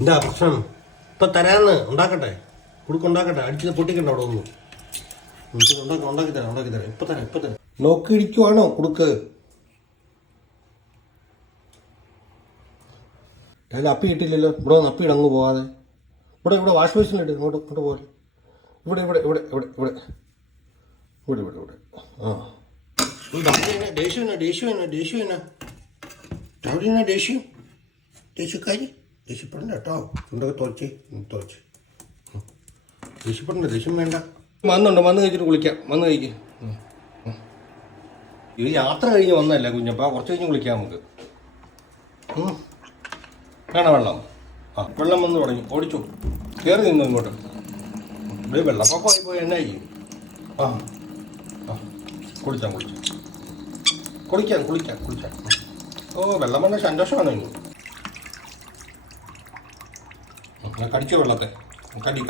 എന്താ പ്രശ്നം? ഇപ്പം തരാന്ന് ഉണ്ടാക്കട്ടെ, കുടുക്കുണ്ടാക്കട്ടെ, അടിച്ചത് പൊട്ടിക്കണ്ട അവിടെ ഒന്ന്. ഉണ്ടാക്കി തരാം. ഇപ്പം തരാം. നോക്കിയിരിക്കുവാണോ കുടുക്ക്? അതിൽ അപ്പി ഇട്ടില്ലല്ലോ. ഇവിടെ ഒന്ന് അപ്പി ഇടങ്ങ് പോവാതെ. ഇവിടെ വാഷ് ബേസിനിട്ട് ഇങ്ങോട്ട് പോലെ. ഇവിടെ ആ ദേഷ്യക്കാരി ദേഷ്യപ്പെടണ്ട കേട്ടോ. ചുണ്ടൊക്കെ തുളച്ച് ദേഷ്യപ്പെടണ്ട, ദേഷ്യം വേണ്ട. വന്ന് കഴിച്ചിട്ട് കുളിക്കാം. വന്ന് കഴിക്കും. ഇത് യാത്ര കഴിഞ്ഞ് വന്നതല്ല കുഞ്ഞപ്പാ, കുറച്ച് കഴിഞ്ഞ് കുളിക്കാം നമുക്ക്. വേണം വെള്ളം. വെള്ളം വന്ന് തുടങ്ങി. ഓടിച്ചു കയറി നിന്നു ഇങ്ങോട്ട്. വെള്ളപ്പൊക്കമായി പോയി എന്നായി. കുളിക്കാം. ഓ, വെള്ളം വന്ന സന്തോഷമാണ് ഇനി. കടിച്ചോ വെള്ളത്തെ. കടി